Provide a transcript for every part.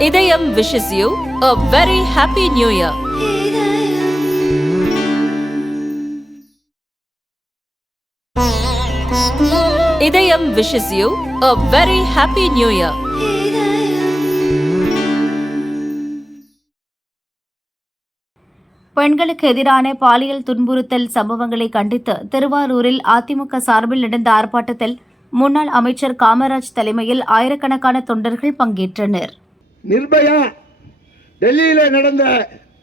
Idhayam wishes you a very happy new year. Idhayam wishes you a very happy new year. பெண்களுக்கு எதிரான பாலியல் துன்புறுத்தல் சம்பவங்களை கண்டித்து திருவாரூரில் அதிமுக சார்பில் நடந்த ஆர்ப்பாட்டத்தில் முன்னாள் அமைச்சர் காமராஜ் தலைமையில் ஆயிரக்கணக்கான தொண்டர்கள் பங்கேற்றனர். நிர்பயா டெல்லியில் நடந்த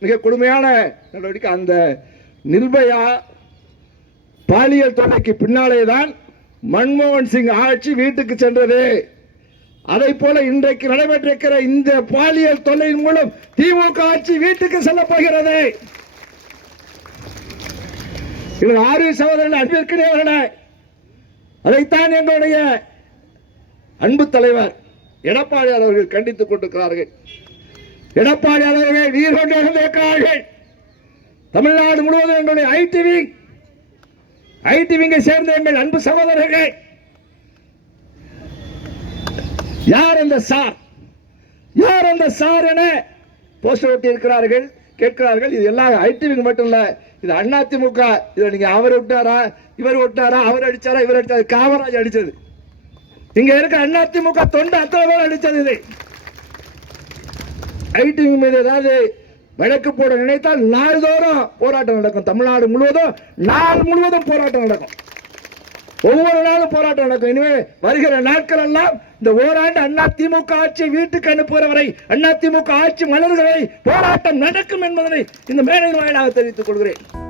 மிக கொடுமையான நடவடிக்கை அந்த நிர்பயா பாலியல் தொல்லைக்கு பின்னாலே தான் மன்மோகன் சிங் ஆட்சி வீட்டுக்கு சென்றது. அதை போல இன்றைக்கு நடைபெற்றிருக்கிற இந்த பாலியல் தொல்லையின் மூலம் திமுக ஆட்சி வீட்டுக்கு செல்ல போகிறது. இவர் ஆறு சகோதரர்கள் அன்பிற்கிடையவர்களே அதைத்தான் எங்களுடைய அன்பு தலைவர் எடப்பாடியார் அவர்கள் கண்டித்துக் கொண்டிருக்கிறார்கள். எடப்பாடியார் அவர்கள் வீர் கொண்டு தமிழ்நாடு முழுவதும் எங்களுடைய ஐடி விங் ஐடி விங்கை சேர்ந்த எங்கள் அன்பு சகோதரர்கள். யார் அந்த சார்? யார் அந்த சார் என போஸ்டர் ஒட்டி இருக்கிறார்கள் கேட்கிறார்கள் இது எல்லாம் ஐடி மட்டும் இல்ல இது அதிமுக இதை நீங்க அவர் விட்டாரா இவர் விட்டாரா அவர் அடிச்சாரா இவர் அடிச்சாரு காமராஜ் அடிச்சது. இங்க இருக்க அதிமுக தொண்டு அத்தனை பேர் அடிச்சது இது. ஐடி மீது ஏதாவது வழக்கு போட நினைத்தால் நாள்தோறும் போராட்டம் நடக்கும். தமிழ்நாடு முழுவதும் நாள் முழுவதும் போராட்டம் நடக்கும். ஒவ்வொரு நாளும் போராட்டம் நடக்கும். இனிமே வருகிற நாட்கள் எல்லாம் இந்த ஓராண்டு அண்ணா திமுக ஆட்சி வீட்டுக்கு அனுப்புகிற வரை அண்ணா திமுக ஆட்சி மலர்களை போராட்டம் நடக்கும் என்பதனை இந்த மேடை வாயிலாக தெரிவித்துக் கொள்கிறேன்.